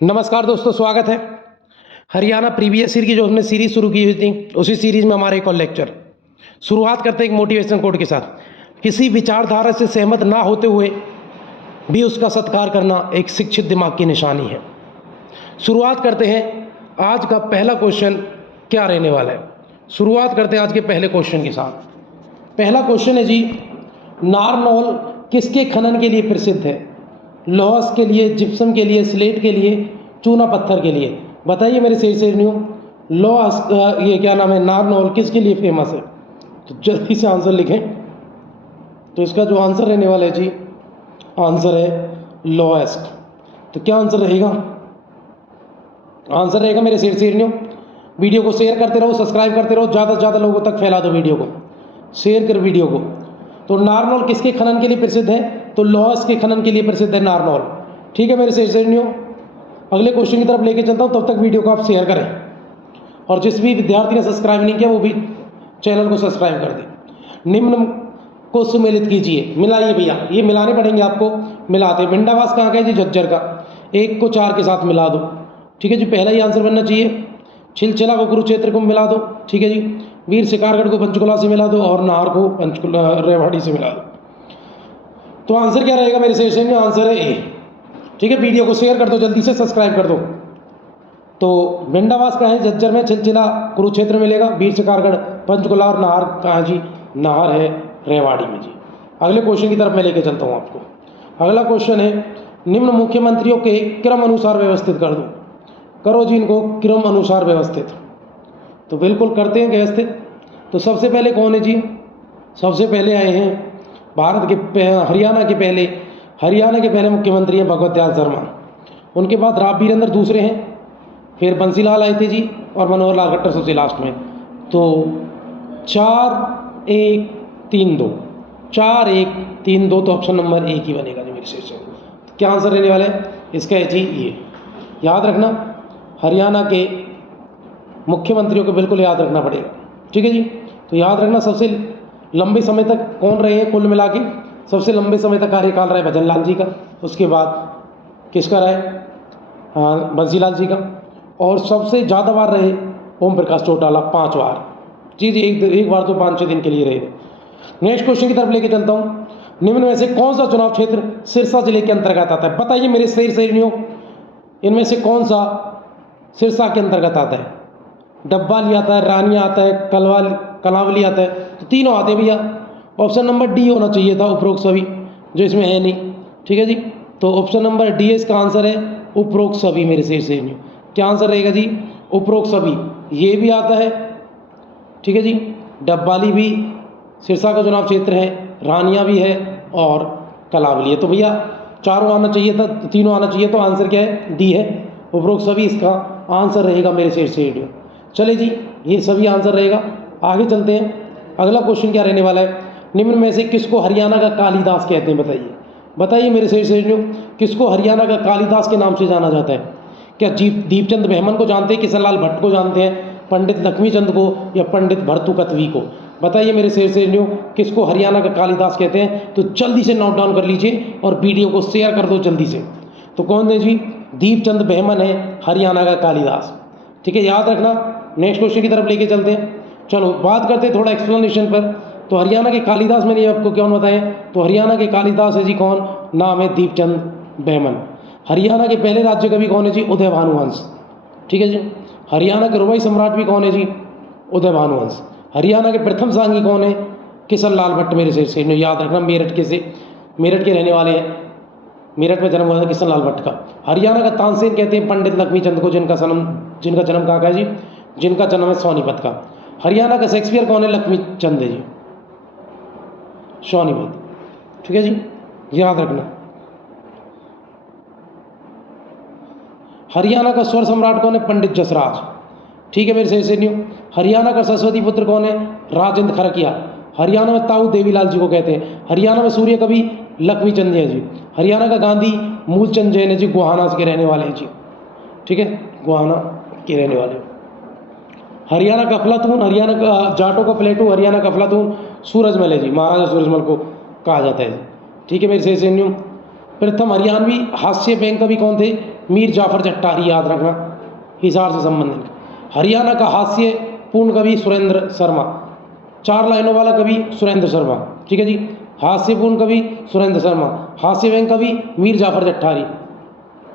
नमस्कार दोस्तों, स्वागत है। हरियाणा प्रीवियस ईयर की जो हमने सीरीज़ शुरू की हुई थी, उसी सीरीज़ में हमारा एक और लेक्चर। शुरुआत करते हैं एक मोटिवेशन कोट के साथ। किसी विचारधारा से सहमत ना होते हुए भी उसका सत्कार करना एक शिक्षित दिमाग की निशानी है। शुरुआत करते हैं। आज का पहला क्वेश्चन क्या रहने वाला है? शुरुआत करते हैं आज के पहले क्वेश्चन के साथ। पहला क्वेश्चन है जी, नारनौल किसके खनन के लिए प्रसिद्ध है? लौह के लिए, जिप्सम के लिए, स्लेट के लिए, चूना पत्थर के लिए? बताइए मेरे शेरनियों, लौह ये क्या नाम है, नारनौल किसके लिए फेमस है? तो जल्दी से आंसर लिखें। तो इसका जो आंसर रहने वाला है जी, आंसर है लोएस्ट। तो क्या आंसर रहेगा? आंसर रहेगा मेरे शेरनियों, वीडियो को शेयर करते रहो, सब्सक्राइब करते रहो, ज़्यादा से ज़्यादा लोगों तक फैला दो वीडियो को, शेयर कर वीडियो को। तो नारनौल किसके खनन के लिए प्रसिद्ध है? तो लौह के खनन के लिए प्रसिद्ध है नारनौल। ठीक है मेरे शेरनियों, अगले क्वेश्चन की तरफ लेके चलता हूँ, तब तक वीडियो को आप शेयर करें। और जिस भी विद्यार्थी ने सब्सक्राइब नहीं किया वो भी चैनल को सब्सक्राइब कर दे। निम्न को सुमेलित कीजिए। मिलाइए भैया, ये मिलाने पड़ेंगे आपको। मिलाते। भिंडावास कहाँ का है जी? झज्जर का। 1 को 4 के साथ मिला दो। ठीक है जी, पहला ही आंसर बनना चाहिए। छिलछिला को कुरुक्षेत्र को मिला दो। ठीक है जी, वीर शिकारगढ़ को पंचकुला से मिला दो, और नाहर को पंचकुला रेवाड़ी से मिला दो। तो आंसर क्या रहेगा मेरे सेशन में? आंसर है ए। ठीक है, वीडियो को शेयर कर दो, जल्दी से सब्सक्राइब कर दो। तो भिंडावास का है झज्जर में, छिलछिला कुरुक्षेत्र मिलेगा, वीर शिकारगढ़ पंचकुला, और नाहर कहाँ जी? नाहर है रेवाड़ी में जी। अगले क्वेश्चन की तरफ मैं लेके चलता हूँ आपको। अगला क्वेश्चन है, निम्न मुख्यमंत्रियों के क्रम अनुसार व्यवस्थित कर दो। करो जी इनको क्रम अनुसार व्यवस्थित। तो बिल्कुल करते हैं व्यवस्थित। तो सबसे पहले कौन है जी? सबसे पहले आए हैं भारत के हरियाणा के पहले मुख्यमंत्री हैं भगवत दयाल शर्मा। उनके बाद राव वीरेंद्र दूसरे हैं, फिर बंसीलाल आए थे जी, और मनोहर लाल खट्टर सबसे लास्ट में। तो 4 1 3 2, 4 1 3 2, तो ऑप्शन नंबर 1 ही बनेगा जी मेरे शेष। क्या आंसर रहने वाला है इसका? है जी ये। याद रखना, हरियाणा के मुख्यमंत्रियों को बिल्कुल याद रखना पड़ेगा। ठीक है जी, तो याद रखना, सबसे लंबे समय तक कौन रहे हैं? कुल मिला के सबसे लंबे समय तक कार्यकाल रहा है भजन लाल जी का। उसके बाद किसका रहा है? बंसीलाल जी का। और सबसे ज़्यादा बार रहे ओम प्रकाश चौटाला, 5 बार जी। एक बार तो 5-6 दिन के लिए रहे। नेक्स्ट क्वेश्चन की तरफ लेके चलता हूँ। निम्न में से कौन सा चुनाव क्षेत्र सिरसा जिले के अंतर्गत आता है? बताइए मेरे शेरनियों, इनमें से कौन सा सिरसा के अंतर्गत आता है? डब्बाली आता है, रानिया आता है, कलावली आता है? तो तीनों आते हैं भैया। ऑप्शन नंबर डी होना चाहिए था, उपरोक्त सभी, जो इसमें है नहीं। ठीक है जी, तो ऑप्शन नंबर डी इसका आंसर है, उपरोक्त सभी मेरे शेरनियों। क्या आंसर रहेगा जी? उपरोक्त सभी। ये भी आता है। ठीक है जी, डब्बाली भी सिरसा का चुनाव क्षेत्र है, रानिया भी है, और कलावली है। तो भैया चारों आना चाहिए था, तीनों आना चाहिए। तो आंसर क्या है? डी है, उपरोक्त सभी इसका आंसर रहेगा मेरे शेरनियों। चले जी, ये सभी आंसर रहेगा। आगे चलते हैं। अगला क्वेश्चन क्या रहने वाला है? निम्न में से किसको हरियाणा का कालिदास कहते हैं? बताइए मेरे शेरनियों, किसको हरियाणा का कालिदास के नाम से जाना जाता है? क्या दीपचंद बहमन को जानते हैं, किशन लाल भट्ट को जानते हैं, पंडित लक्ष्मीचंद को, या पंडित भर्तृकत्वी को? बताइए मेरे शेरनियों, किसको हरियाणा का कालिदास कहते हैं? तो जल्दी से नोट डाउन कर लीजिए और वीडियो को शेयर कर दो जल्दी से। तो कौन है जी? दीपचंद बहमन है हरियाणा का कालिदास। ठीक है, याद रखना। नेक्स्ट क्वेश्चन की तरफ लेके चलते हैं। चलो बात करते हैं थोड़ा एक्सप्लेनेशन पर। तो हरियाणा के कालिदास मैंने आपको क्यों बताया? तो हरियाणा के कालिदास है जी कौन? नाम है दीपचंद बहमन। हरियाणा के पहले राज्य कवि कौन है जी? उदय भानुवंश। ठीक है जी। हरियाणा के रुबाई सम्राट भी कौन है जी? उदय भानुवंश। हरियाणा के प्रथम सांगी कौन है? किशन लाल भट्ट मेरे शेरनियों। याद रखना, मेरठ के रहने वाले हैं। मेरठ में जन्म हुआ था किशन लाल भट्ट का। हरियाणा का तानसेन कहते हैं पंडित लक्ष्मीचंद को, जिनका जन्म कहाँ का है जी? जिनका जन्म है सोनीपत का। हरियाणा का शेक्सपियर कौन है? लक्ष्मीचंद है जी, सोनीपत। ठीक है जी, याद रखना। हरियाणा का स्वर सम्राट कौन है? पंडित जसराज। ठीक है मेरे शेरनियों। हरियाणा का सरस्वती पुत्र कौन है? राजेंद्र खरकिया। हरियाणा में ताऊ देवीलाल जी को कहते हैं। हरियाणा में सूर्य कवि लक्ष्मीचंद है जी। हरियाणा का गांधी मूलचंद जैन है जी, गोहाना के रहने वाले हैं जी। ठीक है, गोहाना के रहने वाले। हरियाणा का अफलातून, हरियाणा का जाटों का प्लेटू, हरियाणा का अफलातून सूरजमल है जी, महाराजा सूरजमल को कहा जाता है। ठीक है मेरे शेरनियों। प्रथम हरियाणवी हास्य बैंक कवि कौन थे? मीर जाफर जट्टारी, याद रखना, हिसार से संबंधित। हरियाणा का हास्य पूर्ण कवि सुरेंद्र शर्मा, 4 लाइनों वाला कवि सुरेंद्र शर्मा, ठीक है जी। हास्यपूर्ण कवि सुरेंद्र शर्मा, हास्य व्यंग कवि मीर जाफर जट्टारी।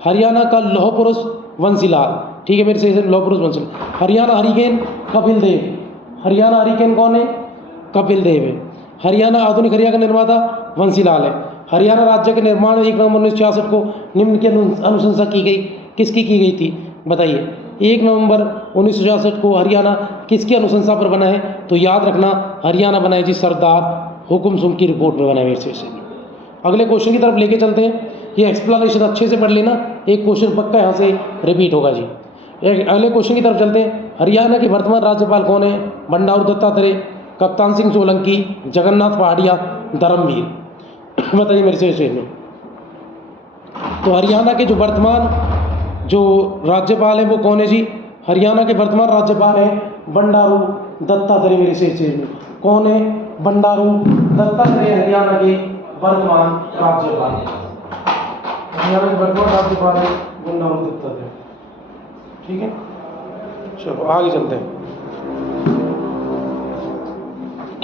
हरियाणा का लौह पुरुष बंसीलाल, ठीक है मेरे से लौह पुरुष बंसीलाल। हरियाणा हरिकेन कपिल देव, हरियाणा हरिकेन कौन है? कपिल देव है। हरियाणा आधुनिक हरियाणा का निर्माता बंसीलाल है। हरियाणा राज्य के निर्माण 1 नवंबर 1966 को निम्न की अनुशंसा की गई, किसकी की गई थी बताइए? 1 नवंबर 1966 को हरियाणा किसकी अनुशंसा पर बना है? तो याद रखना हरियाणा बना है जी सरदार हुकुम सिंह की रिपोर्ट में बना है मेरे से। अगले क्वेश्चन की तरफ लेके चलते हैं, ये एक्सप्लेनेशन अच्छे से पढ़ लेना, एक क्वेश्चन पक्का यहाँ से रिपीट होगा जी। अगले क्वेश्चन की तरफ चलते हैं। हरियाणा के वर्तमान राज्यपाल कौन है? बंडारू दत्तात्रेय, कप्तान सिंह सोलंकी, जगन्नाथ पहाड़िया, धर्मवीर। बताइए मेरे से में। तो हरियाणा के जो वर्तमान जो राज्यपाल है वो कौन है जी? हरियाणा के वर्तमान राज्यपाल है बंडारू दत्तात्रेय मेरे से में। कौन है? बंडारू दत्तात्रेय हरियाणा के वर्तमान राज्यपाल। हरियाणा के वर्तमान राज्यपाल है बंडारू दत्तात्रेय, ठीक है। चलो आगे चलते हैं।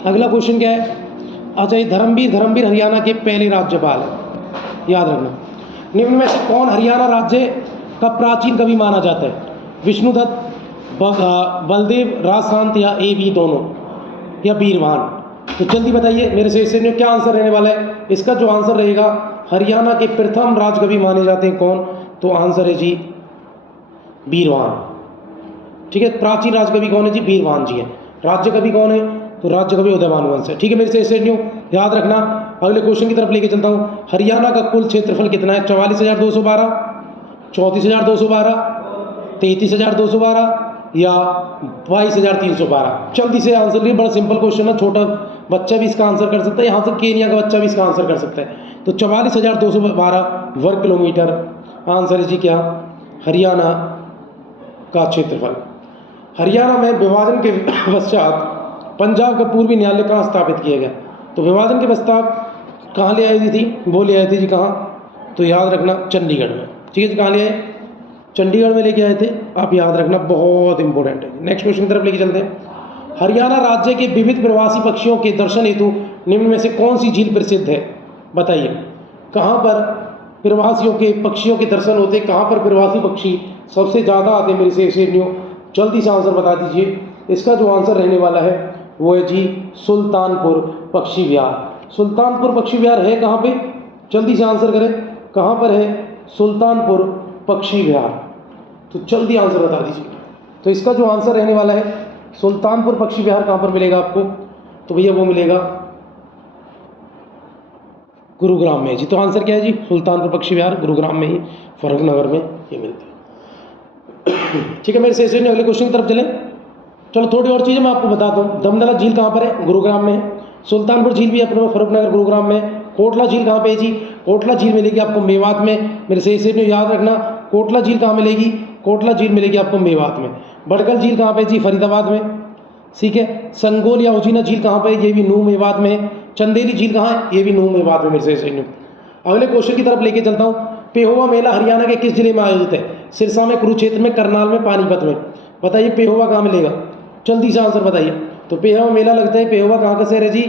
अगला क्वेश्चन क्या है? अच्छा, ये धर्मवीर हरियाणा के पहले राज्यपाल है, याद रखना। निम्न में से कौन हरियाणा राज्य का प्राचीन कवि माना जाता है? विष्णुदत्त, बलदेव, राजशांत या A-B दोनों या बीरवान? तो जल्दी बताइए मेरे से इससे क्या आंसर रहने वाला है? इसका जो आंसर रहेगा, हरियाणा के प्रथम राजकवि माने जाते हैं कौन? तो आंसर है जी बीरवान, ठीक है। प्राचीन राजकवि कौन है जी? बीरवान जी है। राज्य कवि कौन है? तो राज्य कवि उदयभान वंश है, ठीक है। मेरे से ऐसे याद रखना। अगले क्वेश्चन की तरफ लेके चलता हूँ। हरियाणा का कुल क्षेत्रफल कितना है? 44,212, 34,212, 33,212 या 22,312? जल्दी से आंसर लिए, बड़ा सिंपल क्वेश्चन है, छोटा बच्चा भी इसका आंसर कर सकता है, यहाँ से केनिया का बच्चा भी इसका आंसर कर सकता है। तो 44,212 वर्ग किलोमीटर आंसर है जी क्या? हरियाणा का क्षेत्रफल। हरियाणा में विभाजन के पश्चात पंजाब का पूर्वी न्यायालय कहाँ स्थापित किया गया? तो विभाजन के प्रस्ताव कहाँ ले आई थी? वो ले आए थे जी कहाँ? तो याद रखना चंडीगढ़ में, ठीक है जी। कहाँ ले आए? चंडीगढ़ में लेके आए थे, आप याद रखना, बहुत इंपॉर्टेंट है। नेक्स्ट क्वेश्चन की तरफ लेके चलते हैं। हरियाणा राज्य के विविध प्रवासी पक्षियों के दर्शन हेतु निम्न में से कौन सी झील प्रसिद्ध है? बताइए कहाँ पर प्रवासियों के पक्षियों के दर्शन होते हैं, कहाँ पर प्रवासी पक्षी सबसे ज़्यादा आते हैं? मेरे से ऐसे जल्दी से आंसर बता दीजिए। इसका जो आंसर रहने वाला है वो है जी सुल्तानपुर पक्षी विहार। सुल्तानपुर पक्षी विहार है कहाँ पे? जल्दी से आंसर करें, कहाँ पर है सुल्तानपुर पक्षी विहार? तो जल्दी आंसर बता दीजिए। तो इसका जो आंसर रहने वाला है सुल्तानपुर पक्षी विहार कहाँ पर मिलेगा आपको? तो भैया वो मिलेगा गुरुग्राम में जी। तो आंसर क्या है जी? सुल्तानपुर पक्षी विहार गुरुग्राम में ही, फरुखनगर में ये मिलते हैं, ठीक है। मेरे से अगले क्वेश्चन की तरफ चलें। चलो थोड़ी और चीज़ें मैं आपको बताता हूँ। दमदला झील कहाँ पर है? गुरुग्राम में है। सुल्तानपुर झील भी अपने फरुखनगर गुरुग्राम में। कोटला झील कहाँ पे है जी? कोटला झील मिलेगी आपको मेवात में। मेरे से याद रखना, कोटला झील कहाँ मिलेगी? कोटला झील मिलेगी आपको मेवात में। बड़कल झील कहाँ पे जी? फरीदाबाद में, ठीक है। संगोल या उजीना झील कहाँ पे? ये भी नूह मेवात में है। चंदेरी झील कहाँ है? ये भी नूह मेवात में। मेरे से अगले क्वेश्चन की तरफ लेके चलता हूँ। पेहोवा मेला हरियाणा के किस जिले में आयोजित है? सिरसा में, कुरुक्षेत्र में, करनाल में, पानीपत में? बताइए पेहोवा कहाँ मिलेगा? जल्दी से आंसर बताइए। तो पेहोवा मेला लगता है, पेहोवा कहाँ का शहर है जी?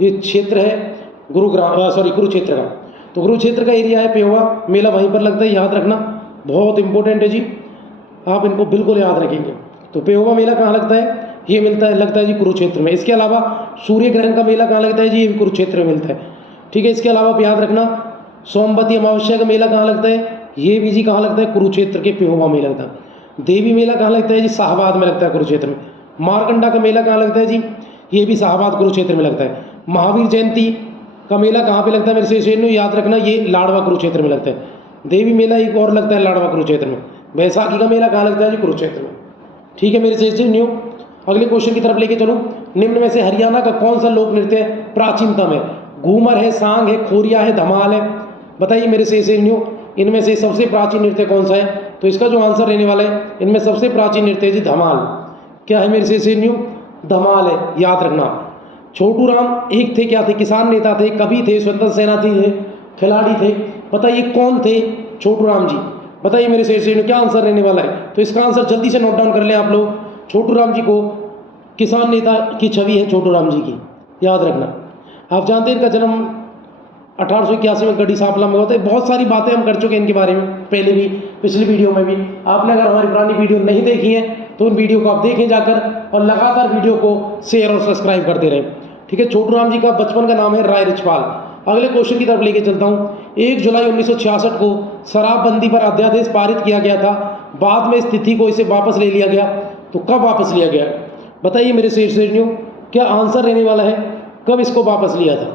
ये क्षेत्र है कुरुक्षेत्र का। तो कुरुक्षेत्र का एरिया है पेहोवा, मेला वहीं पर लगता है, याद रखना, बहुत इंपॉर्टेंट है जी, आप इनको बिल्कुल याद रखेंगे। तो पेहोवा मेला कहाँ लगता है? ये लगता है जी कुरुक्षेत्र में। इसके अलावा सूर्य ग्रहण का मेला कहाँ लगता है जी? ये भी कुरुक्षेत्र में मिलता है, ठीक है। इसके अलावा आप याद रखना सोमवती अमावस्या का मेला कहाँ लगता है? ये भी जी कहाँ लगता है? कुरुक्षेत्र के पेहोवा में लगता है। देवी मेला कहाँ लगता है जी? शाहबाद में लगता है, कुरुक्षेत्र में। मारकंडा का मेला कहाँ लगता है जी? ये भी शाहबाद कुरुक्षेत्र में लगता है। महावीर जयंती का मेला कहाँ पे लगता है? मेरे से याद रखना, ये लाडवा कुरुक्षेत्र में लगता है। देवी मेला एक और लगता है लाडवा कुरुक्षेत्र में। बैसाखी का मेला कहाँ लगता है जी? कुरुक्षेत्र में, ठीक है। मेरे से अगले क्वेश्चन की तरफ लेके चलो। निम्न में से हरियाणा का कौन सा लोक नृत्य प्राचीनतम है? घूमर है, सांग है, खोरिया है, धमाल है? बताइए मेरे से इनमें से सबसे प्राचीन नृत्य कौन सा है? तो इसका जो आंसर रहने वाला है, इनमें सबसे प्राचीन नृत्य है जी धमाल। क्या है मेरे से धमाल है, याद रखना। छोटू राम एक थे, क्या थे? किसान नेता थे, कवि थे, स्वतंत्रता सेनानी थे, खिलाड़ी थे। बताइए कौन थे छोटू राम जी? बताइए मेरे से क्या आंसर रहने वाला है। तो इसका आंसर जल्दी से नोट डाउन कर लें आप लोग। छोटू राम जी को किसान नेता की छवि है छोटू राम जी की, याद रखना। आप जानते हैं इनका जन्म 1881 में गढ़ी सांपला में होता है। बहुत सारी बातें हम कर चुके हैं इनके बारे में पहले भी, पिछली वीडियो में भी। आपने अगर हमारी पुरानी वीडियो नहीं देखी है तो उन वीडियो को आप देखें जाकर, और लगातार वीडियो को शेयर और सब्सक्राइब करते रहें, ठीक है। छोटू राम जी का बचपन का नाम है राय रिछपाल। अगले क्वेश्चन की तरफ लेके चलता हूँ। 1 जुलाई 1966 को शराबबंदी पर अध्यादेश पारित किया गया था। बाद में इस तिथि को इसे वापस ले लिया गया। तो कब वापस लिया गया, बताइए मेरे श्रेणियों, क्या आंसर रहने वाला है कब इसको वापस लिया था।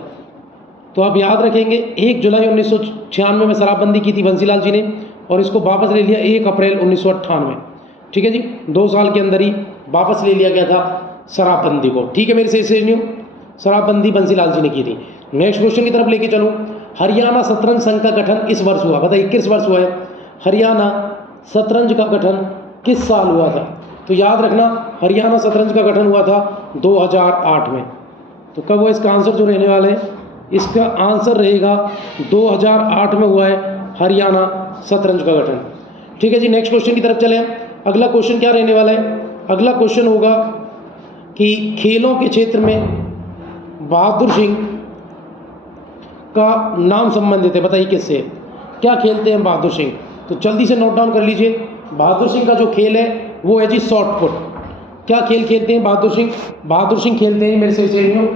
तो आप याद रखेंगे 1 जुलाई 1996 में शराबबंदी की थी बंसीलाल जी ने, और इसको वापस ले लिया 1 अप्रैल 1998, ठीक है जी। 2 साल के अंदर ही वापस ले लिया गया था शराबबंदी को, ठीक है मेरे श्रेणियों। शराबबंदी बंसीलाल जी ने की थी। नेक्स्ट क्वेश्चन की तरफ लेके चलूँ। हरियाणा शतरंज संघ का गठन इस वर्ष हुआ, बताइए किस वर्ष हुआ है। हरियाणा शतरंज का गठन किस साल हुआ था। तो याद रखना हरियाणा शतरंज का गठन हुआ था 2008 में। तो कब हुआ, इसका आंसर जो रहने वाला है, इसका आंसर रहेगा 2008 में हुआ है हरियाणा शतरंज का गठन, ठीक है जी। नेक्स्ट क्वेश्चन की तरफ चलें। अगला क्वेश्चन क्या रहने वाला है, अगला क्वेश्चन होगा कि खेलों के क्षेत्र में बहादुर सिंह का नाम संबंधित है, बताइए किससे, क्या खेलते हैं बहादुर सिंह। तो जल्दी से नोट डाउन कर लीजिए। बहादुर सिंह का जो खेल है वो है जी शॉर्ट पुट। क्या खेल खेलते हैं बहादुर सिंह। बहादुर सिंह खेलते हैं मेरे श्रेणियों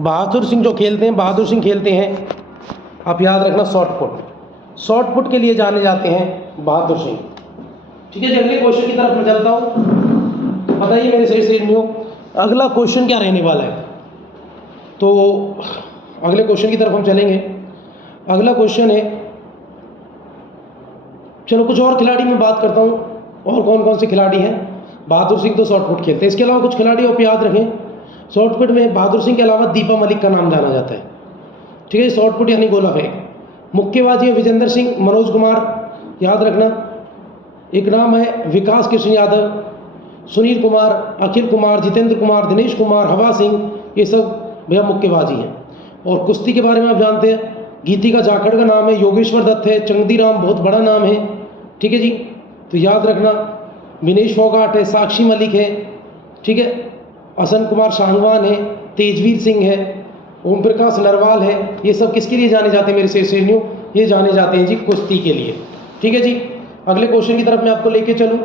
बहादुर सिंह जो खेलते हैं, बहादुर सिंह खेलते हैं, आप याद रखना शॉर्ट पुट। शॉर्ट पुट के लिए जाने जाते हैं बहादुर सिंह, ठीक है। अगले क्वेश्चन की तरफ मैं चलता हूँ। बताइए मेरे सही श्रेणियों अगला क्वेश्चन क्या रहने वाला है। तो अगले क्वेश्चन की तरफ हम चलेंगे। अगला क्वेश्चन है, चलो कुछ और खिलाड़ी में बात करता हूँ, और कौन कौन से खिलाड़ी हैं। बहादुर सिंह तो शॉर्ट पुट खेलते हैं, इसके अलावा कुछ खिलाड़ी आप याद रखें। शॉर्ट पुट में बहादुर सिंह के अलावा दीपा मलिक का नाम जाना जाता है, ठीक है। शॉर्ट पुट यानी गोला फेंक। मुक्केबाजी है विजेंद्र सिंह, मनोज कुमार, याद रखना। एक नाम है विकास कृष्ण यादव, सुनील कुमार, अखिल कुमार, जितेंद्र कुमार, दिनेश कुमार, हवा सिंह, ये सब भैया मुक्केबाजी हैं। और कुश्ती के बारे में आप जानते हैं, गीतिका जाखड़ का नाम है, योगेश्वर दत्त है, चंगदी राम बहुत बड़ा नाम है, ठीक है जी। तो याद रखना विनेश फोगाट है, साक्षी मलिक है, ठीक है, असन कुमार सांगवान है, तेजवीर सिंह है, ओम प्रकाश नरवाल है। ये सब किसके लिए जाने जाते हैं मेरे श्रेणियों, ये जाने जाते हैं जी कुश्ती के लिए, ठीक है जी। अगले क्वेश्चन की तरफ मैं आपको लेके चलूँ।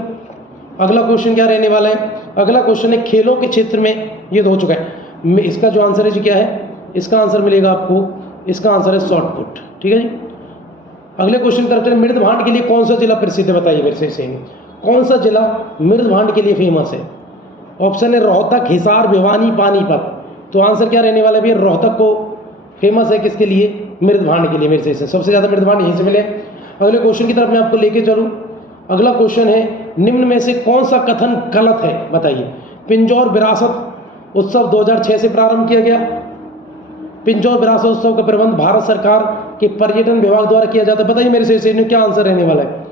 अगला क्वेश्चन क्या रहने वाला है, अगला क्वेश्चन है खेलों के क्षेत्र में, ये तो हो चुका है। इसका जो आंसर है जी क्या है, इसका आंसर मिलेगा आपको, इसका आंसर है शॉर्ट पुट, ठीक है जी। अगले क्वेश्चन की तरफ चलें। मृदभांड के लिए कौन सा जिला प्रसिद्ध है, बताइए मेरे से, कौन सा जिला मृदभांड के लिए फेमस है। ऑप्शन है रोहतक, हिसार, भिवानी, पानीपत। तो आंसर क्या रहने वाला है भैया, रोहतक को फेमस है किसके लिए, मृदभांड के लिए मेरे से, सबसे ज़्यादा मृदभांड यहीं से मिले। अगले क्वेश्चन की तरफ मैं आपको लेके चलूँ। अगला क्वेश्चन है, निम्न में से कौन सा कथन गलत है, बताइए। पिंजौर विरासत उत्सव 2006 से प्रारंभ किया गया। पिंजौर विरासत उत्सव का प्रबंध भारत सरकार के पर्यटन विभाग द्वारा किया जाता है, बताइए मेरे से क्या आंसर रहने वाला है।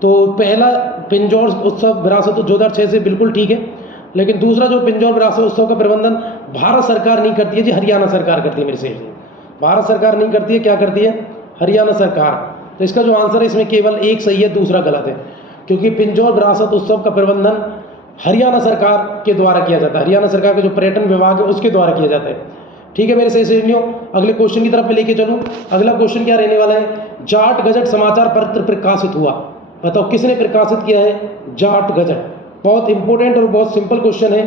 तो पहला पिंजौर उत्सव विरासत 2006 से बिल्कुल ठीक है, लेकिन दूसरा जो पिंजौर विरासत उत्सव का प्रबंधन भारत सरकार नहीं करती है जी, हरियाणा सरकार करती है मेरे से। भारत सरकार नहीं करती है, क्या करती है, हरियाणा सरकार। तो इसका जो आंसर है इसमें केवल एक सही है, दूसरा गलत है, क्योंकि पिंजौर विरासत उत्सव का प्रबंधन हरियाणा सरकार के द्वारा किया जाता है। हरियाणा सरकार का जो पर्यटन विभाग है उसके द्वारा किया जाता है, ठीक है मेरे सही श्रेणियों। अगले क्वेश्चन की तरफ मैं लेके चलूँ। अगला क्वेश्चन क्या रहने वाला है, जाट गजट समाचार पत्र प्रकाशित हुआ, बताओ किसने प्रकाशित किया है, जाट गजट। बहुत इंपॉर्टेंट और बहुत सिंपल क्वेश्चन है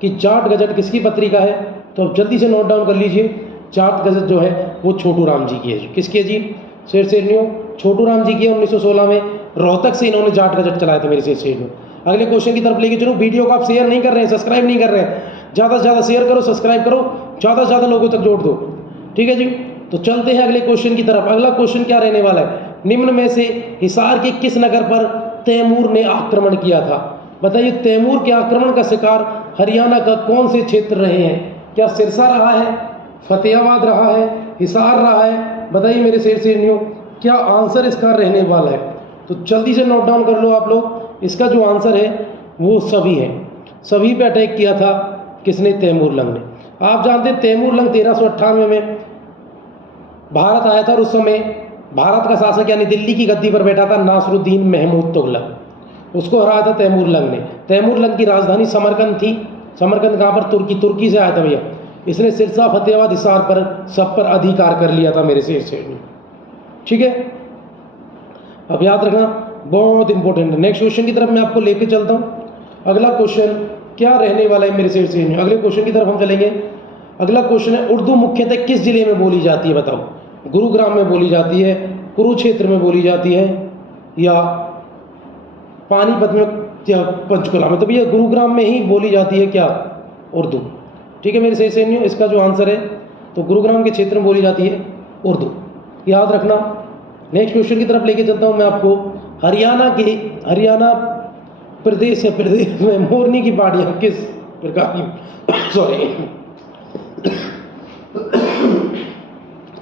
कि जाट गजट किसकी पत्रिका है। तो अब जल्दी से नोट डाउन कर लीजिए, जाट गजट जो है वो छोटू राम जी की है। किसकी है जी, श्रेणियों छोटू राम जी की है। 1916 में रोहतक से इन्होंने जाट गजट चलाया था मेरे श्रेणियों। अगले क्वेश्चन की तरफ लेके चलो। वीडियो को आप शेयर नहीं कर रहे हैं, सब्सक्राइब नहीं कर रहे हैं, ज़्यादा से ज़्यादा शेयर करो, सब्सक्राइब करो, ज़्यादा से ज़्यादा लोगों तक जोड़ दो, ठीक है जी। तो चलते हैं अगले क्वेश्चन की तरफ। अगला क्वेश्चन क्या रहने वाला है, निम्न में से हिसार के किस नगर पर तैमूर ने आक्रमण किया था, बताइए। तैमूर के आक्रमण का शिकार हरियाणा का कौन से क्षेत्र रहे हैं, क्या सिरसा रहा है, फतेहाबाद रहा है, हिसार रहा है, बताइए मेरे श्रेणियों। क्या आंसर इसका रहने वाला है? तो जल्दी से नोट डाउन कर लो आप लोग। इसका जो आंसर है वो सभी है। सभी पे अटैक किया था किसने? तैमूर लंग ने। आप जानते हैं तैमूर लंग 1398 में भारत आया था और उस समय भारत का शासक यानी दिल्ली की गद्दी पर बैठा था नासरुद्दीन महमूद तुगलक। उसको हराया था तैमूर लंग ने। तैमूर लंग की राजधानी समरकंद थी। समरकंद कहाँ पर? तुर्की से आया था भैया। इसने सिरसा, फतेहाबाद, हिसार पर सब पर अधिकार कर लिया था मेरे से। ठीक है, अब याद रखना, बहुत इंपॉर्टेंट है। नेक्स्ट क्वेश्चन की तरफ मैं आपको लेके चलता हूँ। अगला क्वेश्चन क्या रहने वाला है मेरे से? अगले क्वेश्चन की तरफ हम चलेंगे। अगला क्वेश्चन है, उर्दू मुख्यतः किस जिले में बोली जाती है? बताओ। गुरुग्राम में बोली जाती है, कुरुक्षेत्र में बोली जाती है, या पानीपत में, या पंचकुला में? तो भैया गुरुग्राम में ही बोली जाती है क्या? उर्दू। ठीक है मेरे से इसका जो आंसर है, तो गुरुग्राम के क्षेत्र में बोली जाती है उर्दू, याद रखना। नेक्स्ट क्वेश्चन की तरफ लेके चलता हूँ मैं आपको। हरियाणा प्रदेश में मोरनी की पहाड़ियाँ किस प्रकार की सॉरी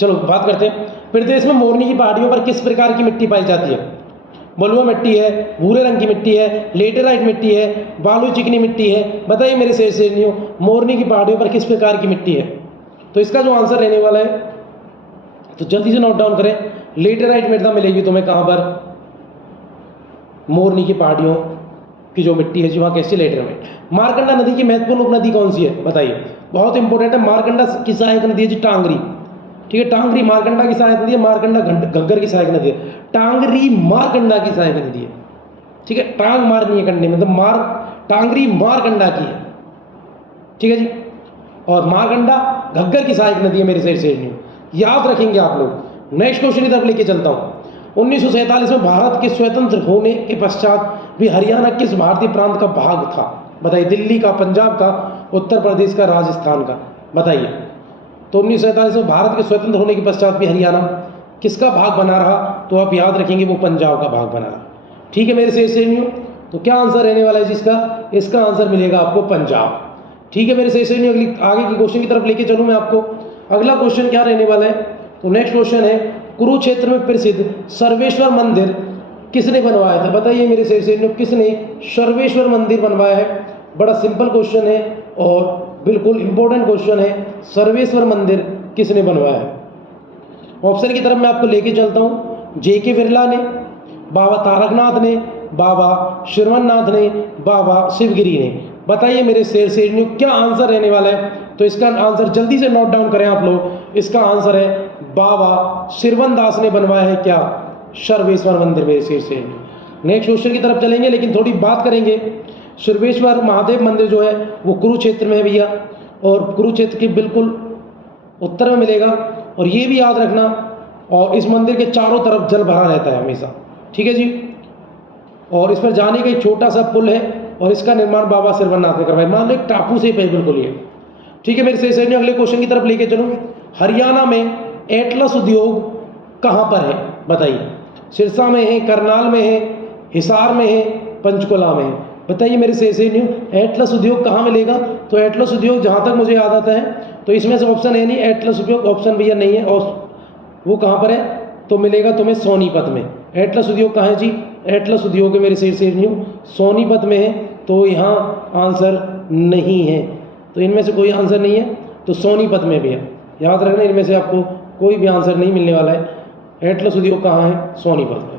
चलो बात करते हैं। प्रदेश में मोरनी की पहाड़ियों पर किस प्रकार की मिट्टी पाई जाती है? बलुआ मिट्टी है, भूरे रंग की मिट्टी है, लेटेराइट मिट्टी है, बालू चिकनी मिट्टी है? बताइए मेरे शेरनियों, मोरनी की पहाड़ियों पर किस प्रकार की मिट्टी है? तो इसका जो आंसर रहने वाला है, तो जल्दी से नोट डाउन करें। लेटेराइट मृदा मिलेगी तुम्हें कहाँ पर? मोरनी की पहाड़ियों की जो मिट्टी है जी, वहाँ कैसी? लेटेराइट। मारकंडा नदी की महत्वपूर्ण उपनदी कौन सी है? बताइए, बहुत इंपॉर्टेंट है। मारकंडा की सहायक नदी है जी टांगरी। ठीक है, टांगरी मारकंडा की सहायक नदी है, मारकंडा घग्गर की सहायक नदी है, टांगरी मारकंडा की सहायक नदी है। ठीक है, टांग मार नहीं है कंडे में, मतलब टांगरी मारकंडा की है। ठीक है जी, और मारकंडा घग्गर की सहायक नदी है मेरे से याद रखेंगे आप लोग। नेक्स्ट क्वेश्चन की तरफ लेके चलता हूँ। 1947 में भारत के स्वतंत्र होने के पश्चात भी हरियाणा किस भारतीय प्रांत का भाग था? बताइए, दिल्ली का, पंजाब का, उत्तर प्रदेश का, राजस्थान का? बताइए। तो 1947 में भारत के स्वतंत्र होने के पश्चात भी हरियाणा किसका भाग बना रहा? तो आप याद रखेंगे वो पंजाब का भाग बना रहा। ठीक है मेरे से तो क्या आंसर रहने वाला है जिसका? इसका आंसर मिलेगा आपको पंजाब। ठीक है मेरे से अगली आगे की क्वेश्चन की तरफ लेके चलूँ मैं आपको। अगला क्वेश्चन क्या रहने वाला है? तो नेक्स्ट क्वेश्चन है, कुरुक्षेत्र में प्रसिद्ध सर्वेश्वर मंदिर किसने बनवाया था? बताइए मेरे से किसने सर्वेश्वर मंदिर बनवाया है? बड़ा सिंपल क्वेश्चन है और बिल्कुल इंपॉर्टेंट क्वेश्चन है। सर्वेश्वर मंदिर किसने बनवाया है? ऑप्शन की तरफ मैं आपको लेके चलता हूँ। जेके बिरला ने, बाबा तारकनाथ ने, बाबा श्रवणनाथ ने, बाबा शिवगिरी ने? बताइए मेरे से क्या आंसर रहने वाला है? तो इसका आंसर जल्दी से नोट डाउन करें आप लोग। इसका आंसर है बाबा श्रवण दास ने बनवाया है क्या? सर्वेश्वर मंदिर मेरे से। नेक्स्ट क्वेश्चन की तरफ चलेंगे, लेकिन थोड़ी बात करेंगे। सर्वेश्वर महादेव मंदिर जो है वो कुरुक्षेत्र में है भैया, और कुरुक्षेत्र के बिल्कुल उत्तर में मिलेगा। और ये भी याद रखना, और इस मंदिर के चारों तरफ जल भरा रहता है हमेशा। ठीक है जी, और इस पर जाने का एक छोटा सा पुल है, और इसका निर्माण बाबा श्रवणनाथ ने करवाया। मान लो एक टापू से ही बिल्कुल ये। ठीक है मेरे से अगले क्वेश्चन की तरफ लेके चलूँ। हरियाणा में एटलस उद्योग कहाँ पर है? बताइए। सिरसा में है, करनाल में है, हिसार में है, पंचकुला में है? बताइए मेरे से एटलस उद्योग कहाँ मिलेगा? तो एटलस उद्योग जहाँ तक मुझे याद आता है तो इसमें से ऑप्शन है नहीं, एटलस उद्योग ऑप्शन भैया नहीं है। और वो कहाँ पर है? तो मिलेगा तुम्हें सोनीपत में। एटलस उद्योग कहाँ है जी? एटलस उद्योग मेरे से सोनीपत में है। तो यहाँ आंसर नहीं है, तो इनमें से कोई आंसर नहीं है, तो सोनीपत में भी है। याद रखना, इनमें से आपको कोई भी आंसर नहीं मिलने वाला है। एटलस उद्योग कहाँ है? सोनीपत में।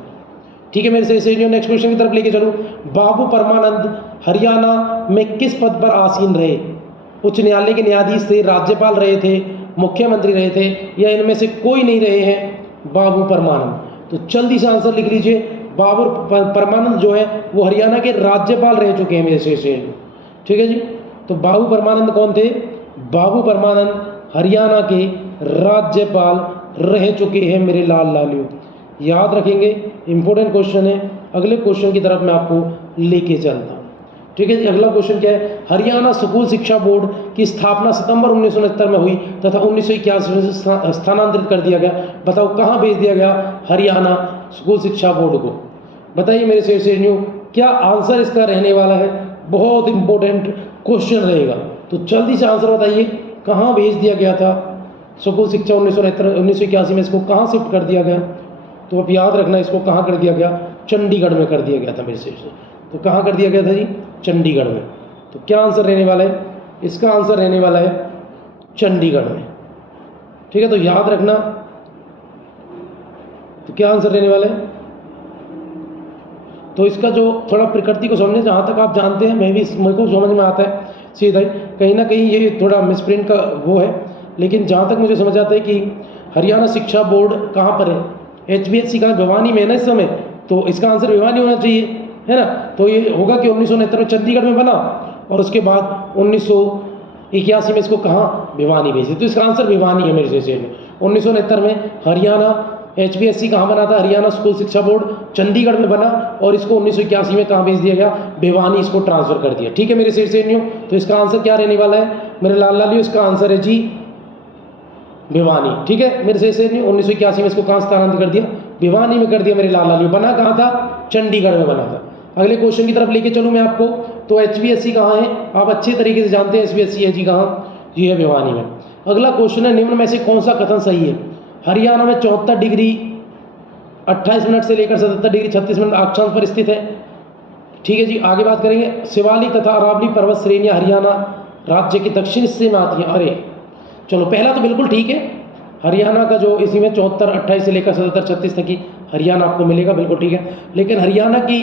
ठीक है मेरे से नेक्स्ट क्वेश्चन की तरफ लेके चलूँ। बाबू परमानंद हरियाणा में किस पद पर आसीन रहे? उच्च न्यायालय के न्यायाधीश थे, राज्यपाल रहे थे, मुख्यमंत्री रहे थे, या इनमें से कोई नहीं रहे हैं? बाबू परमानंद। तो जल्दी से आंसर लिख लीजिए। बाबू परमानंद जो है वो हरियाणा के राज्यपाल रह चुके हैं मेरे से। ठीक है जी, तो बाबू परमानंद कौन थे? बाबू परमानंद हरियाणा के राज्यपाल रह चुके हैं मेरे लाल लालियों। याद रखेंगे, इंपॉर्टेंट क्वेश्चन है। अगले क्वेश्चन की तरफ मैं आपको लेके चलता हूँ। ठीक है जी, अगला क्वेश्चन क्या है? हरियाणा स्कूल शिक्षा बोर्ड की स्थापना सितंबर 1969 में हुई तथा 1981 में स्थानांतरित कर दिया गया। बताओ कहाँ भेज दिया गया हरियाणा स्कूल शिक्षा बोर्ड को? बताइए मेरे से क्या आंसर इसका रहने वाला है? बहुत इंपॉर्टेंट क्वेश्चन रहेगा, तो जल्दी से आंसर बताइए। कहाँ भेज दिया गया था स्कूल शिक्षा? 1981 में इसको कहाँ शिफ्ट कर दिया गया? तो अब याद रखना इसको कहाँ कर दिया गया, चंडीगढ़ में कर दिया गया था मेरे से। तो कहाँ कर दिया गया था जी, चंडीगढ़ में। तो क्या आंसर रहने वाला है, इसका आंसर रहने वाला है चंडीगढ़ में। ठीक है, तो याद रखना, तो क्या आंसर रहने वाला है। तो इसका जो थोड़ा प्रकृति को समझे, जहाँ तक आप जानते हैं, मेरे को समझ में आता है सीधा ही, कहीं ना कहीं ये थोड़ा मिसप्रिंट का वो है, लेकिन जहाँ तक मुझे समझ आता है कि हरियाणा शिक्षा बोर्ड कहाँ पर है, HBSC का भिवानी में है ना इस समय, तो इसका आंसर भिवानी होना चाहिए, है ना। तो ये होगा कि 1969 में चंडीगढ़ में बना और उसके बाद 1981 में इसको कहाँ, भिवानी भेजे। तो इसका आंसर भिवानी है मेरे से। 1969 में हरियाणा HBSC कहाँ बना था, हरियाणा स्कूल शिक्षा बोर्ड चंडीगढ़ में बना, और इसको 1981 में कहाँ भेज दिया गया, भिवानी इसको ट्रांसफर कर दिया। ठीक है मेरे से न्यू। तो इसका आंसर क्या रहने वाला है मेरे लाल लालियो, इसका आंसर है जी भिवानी। ठीक है मेरे से न्यू। 1981 में इसको कहाँ स्थानांतरित कर दिया, भिवानी में कर दिया मेरे लाल लालियो। बना कहाँ था, चंडीगढ़ में बना था। अगले क्वेश्चन की तरफ लेके चलूँ मैं आपको। तो HBSC कहाँ है, आप अच्छे तरीके से जानते हैं HBSC है जी कहाँ, ये है भिवानी में। अगला क्वेश्चन है, निम्न में से कौन सा कथन सही है। हरियाणा में 74 डिग्री 28 मिनट से लेकर 77 डिग्री 36 मिनट अक्षांश पर स्थित है। ठीक है जी, आगे बात करेंगे। शिवालिक तथा अरावली पर्वत श्रेणियाँ हरियाणा राज्य के दक्षिण हिस्से में आती हैं। अरे चलो, पहला तो बिल्कुल ठीक है, हरियाणा का जो इसी में 74 28 से लेकर 77 36 तक की हरियाणा आपको मिलेगा, बिल्कुल ठीक है। लेकिन हरियाणा की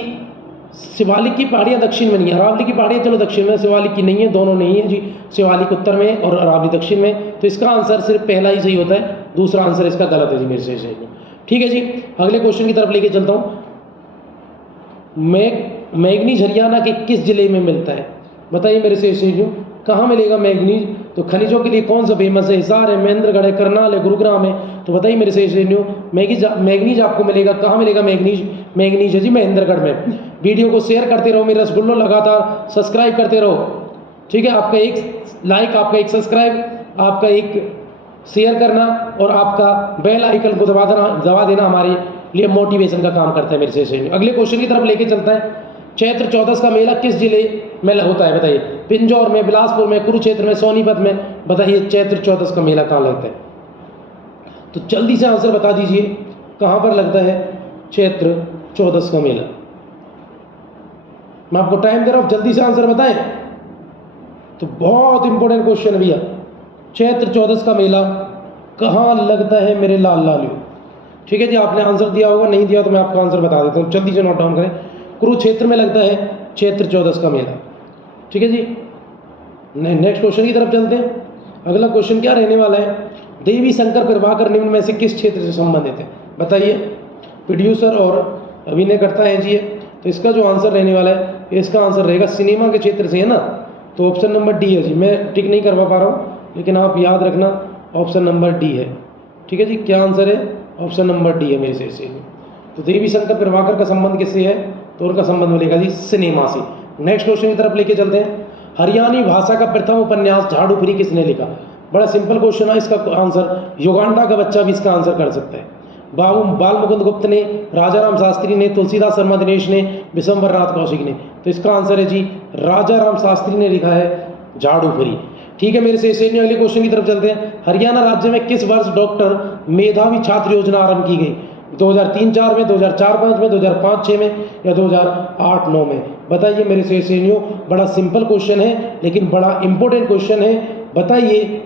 शिवालिक की पहाड़ियाँ दक्षिण में नहीं है, अरावली की पहाड़ियाँ चलो दक्षिण में, शिवालिक की नहीं है, दोनों नहीं है जी। शिवालिक उत्तर में और अरावली दक्षिण में। तो इसका आंसर सिर्फ पहला ही सही होता है, दूसरा आंसर इसका गलत है जी मेरे से। ठीक है जी, अगले क्वेश्चन की तरफ लेके चलता हूँ। मैग्नीज हरियाणा के किस जिले में मिलता है, बताइए मेरे से। कहाँ मिलेगा मैग्नीज, तो खनिजों के लिए कौन सा फेमस है, हिसार है, महेंद्रगढ़ है, करनाल है, गुरुग्राम है। तो बताइए मेरे से मैग्नीज आपको मिलेगा, कहाँ मिलेगा मैग्नीज है जी महेंद्रगढ़ में। वीडियो को शेयर करते रहो मेरे रसगुल्लो, लगातार सब्सक्राइब करते रहो। ठीक है, आपका एक लाइक, आपका एक सब्सक्राइब, आपका एक शेयर करना और आपका बेल आइकन को दबा देना हमारे लिए मोटिवेशन का काम करता है मेरे से। अगले क्वेश्चन की तरफ लेके चलता है। चैत्र चौदस का मेला किस जिले में होता है, बताइए। पिंजौर में, बिलासपुर में, कुरुक्षेत्र में, सोनीपत में। बताइए चैत्र चौदस का मेला कहाँ लगता है, तो जल्दी से आंसर बता दीजिए, कहाँ पर लगता है चैत्र चौदस का मेला। मैं आपको टाइम दे रहा हूँ, जल्दी से आंसर बताएं। तो बहुत इंपॉर्टेंट क्वेश्चन भैया, चैत्र चौदस का मेला कहाँ लगता है मेरे लाल लालियो। ठीक है जी, आपने आंसर दिया होगा, नहीं दिया तो मैं आपको आंसर बता देता हूँ, जल्दी से नोट डाउन करें। कुरुक्षेत्र में लगता है चैत्र चौदस का मेला। ठीक है जी, नेक्स्ट क्वेश्चन की तरफ चलते हैं। अगला क्वेश्चन क्या रहने वाला है, देवी शंकर प्रभाकर निम्न में से किस क्षेत्र से संबंधित है, बताइए। प्रोड्यूसर और अभिनयकर्ता है जी। तो इसका जो आंसर रहने वाला है, इसका आंसर रहेगा सिनेमा के क्षेत्र से, है ना। तो ऑप्शन नंबर डी है जी। मैं टिक नहीं करवा पा रहा हूँ, लेकिन आप याद रखना ऑप्शन नंबर डी है। ठीक है जी, क्या आंसर है, ऑप्शन नंबर डी है मेरे से। तो देवी शंकर प्रभाकर का संबंध किससे है, तो उनका संबंध मिलेगा जी सिनेमा से। नेक्स्ट क्वेश्चन की तरफ लेके चलते हैं। हरियाणी भाषा का प्रथम उपन्यास झाड़ू फिरी किसने लिखा। बड़ा सिंपल क्वेश्चन है, इसका आंसर युगांडा का बच्चा भी इसका आंसर कर सकता है। बाल मुकुंद गुप्त ने, राजा राम शास्त्री ने, तुलसीदास शर्मा दिनेश ने, विशंबर नाथ कौशिक ने। तो इसका आंसर है जी राजा राम शास्त्री ने लिखा है झाड़ू फिरी। ठीक है मेरे से अगले क्वेश्चन की तरफ चलते हैं। हरियाणा राज्य में किस वर्ष डॉक्टर मेधावी छात्र योजना आरंभ की गई, 2003-4 में, 2004-5 में, 2005-6 में या 2008-9 में। बताइए मेरे से बड़ा सिंपल क्वेश्चन है लेकिन बड़ा इंपॉर्टेंट क्वेश्चन है। बताइए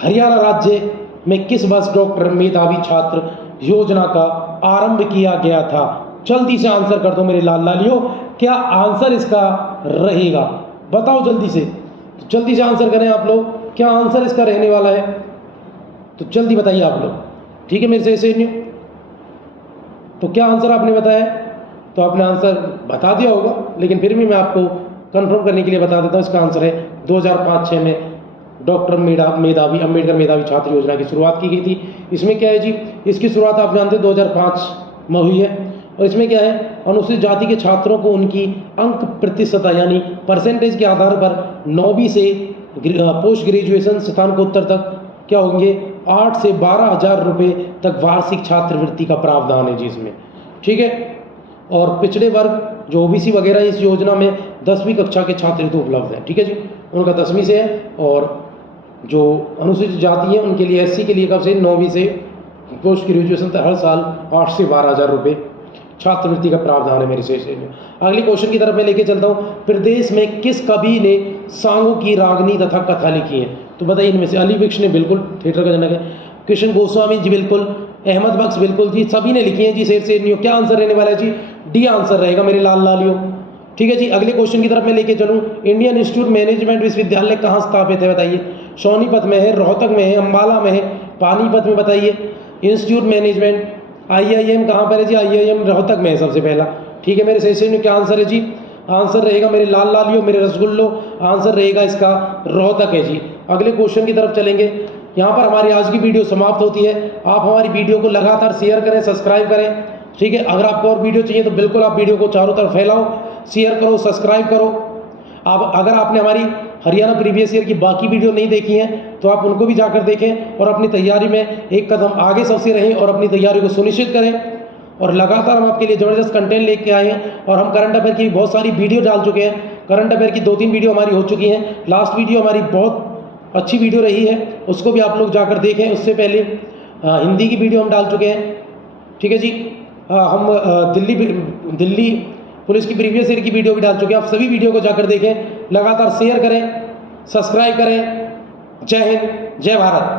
हरियाणा राज्य में किस वर्ष डॉक्टर मेधावी छात्र योजना का आरंभ किया गया था। जल्दी से आंसर कर दो मेरे लाल लालियो, क्या आंसर इसका रहेगा, बताओ जल्दी से। तो जल्दी से आंसर करें आप लोग, क्या आंसर इसका रहने वाला है, तो जल्दी बताइए आप लोग। ठीक है मेरे से तो क्या आंसर आपने बताया, तो आपने आंसर बता दिया होगा, लेकिन फिर भी मैं आपको कंफर्म करने के लिए बता देता हूँ। इसका आंसर है 2005-6 में डॉक्टर अम्बेडकर मेधावी छात्र योजना की शुरुआत की गई थी। इसमें क्या है जी, इसकी शुरुआत आप जानते हैं 2005 में हुई है। और इसमें क्या है, अनुसूचित जाति के छात्रों को उनकी अंक प्रतिशतता यानी परसेंटेज के आधार पर 9वीं से पोस्ट ग्रेजुएशन स्नातकोत्तर तक क्या होंगे 8 से 12,000 रुपये तक वार्षिक छात्रवृत्ति का प्रावधान है जी इसमें। ठीक है, और पिछड़े वर्ग जो OBC वगैरह इस योजना में 10वीं कक्षा के छात्र हेतु उपलब्ध है। ठीक है जी, उनका 10वीं से है। और जो अनुसूचित जाति है उनके लिए SC के लिए कब से 9वीं से पोस्ट ग्रेजुएशन तक हर साल 8 से 12,000 रुपये छात्रवृत्ति का प्रावधान है मेरे से। अगले क्वेश्चन की तरफ मैं लेके चलता हूँ। प्रदेश में किस कवि ने सांगों की रागनी तथा कथा लिखी है? तो बताइए इनमें से। अली बख्श ने बिल्कुल थिएटर का जनक है। कृष्ण गोस्वामी जी बिल्कुल। अहमद बख्श बिल्कुल जी, सभी ने लिखी है जी। शेर शेरनियों। क्या आंसर रहने वाला है जी? डी आंसर रहेगा मेरे लाल लालियों। ठीक है जी। अगले क्वेश्चन की तरफ मैं लेके चलूँ। इंडियन इंस्टीट्यूट मैनेजमेंट विश्वविद्यालय कहाँ स्थापित है? बताइए। सोनीपत में है, रोहतक में है, अम्बाला में है, पानीपत में? बताइए। इंस्टीट्यूट मैनेजमेंट IIM कहाँ पर है जी? IIM रोहतक में है सबसे पहला। ठीक है मेरे सही। क्या आंसर है जी? आंसर रहेगा मेरे लाल लालियों, मेरे रसगुल्लो, आंसर रहेगा इसका रोहतक है जी। अगले क्वेश्चन की तरफ चलेंगे। यहाँ पर हमारी आज की वीडियो समाप्त होती है। आप हमारी वीडियो को लगातार शेयर करें, सब्सक्राइब करें। ठीक है। अगर आपको और वीडियो चाहिए तो बिल्कुल आप वीडियो को चारों तरफ फैलाओ, शेयर करो, सब्सक्राइब करो। आप अगर आपने हमारी हरियाणा प्रीवियस ईयर की बाकी वीडियो नहीं देखी हैं तो आप उनको भी जाकर देखें और अपनी तैयारी में एक कदम आगे सबसे रहें और अपनी तैयारी को सुनिश्चित करें। और लगातार हम आपके लिए ज़बरदस्त कंटेंट लेके आए हैं और हम करंट अफेयर की बहुत सारी वीडियो डाल चुके हैं। करंट अफेयर की 2-3 वीडियो हमारी हो चुकी हैं। लास्ट वीडियो हमारी बहुत अच्छी वीडियो रही है, उसको भी आप लोग जाकर देखें। उससे पहले हिंदी की वीडियो हम डाल चुके हैं। ठीक है जी। हम दिल्ली पुलिस की प्रीवियस ईयर की वीडियो भी डाल चुके हैं। आप सभी वीडियो को जाकर देखें, लगातार शेयर करें, सब्सक्राइब करें। जय हिंद, जय भारत।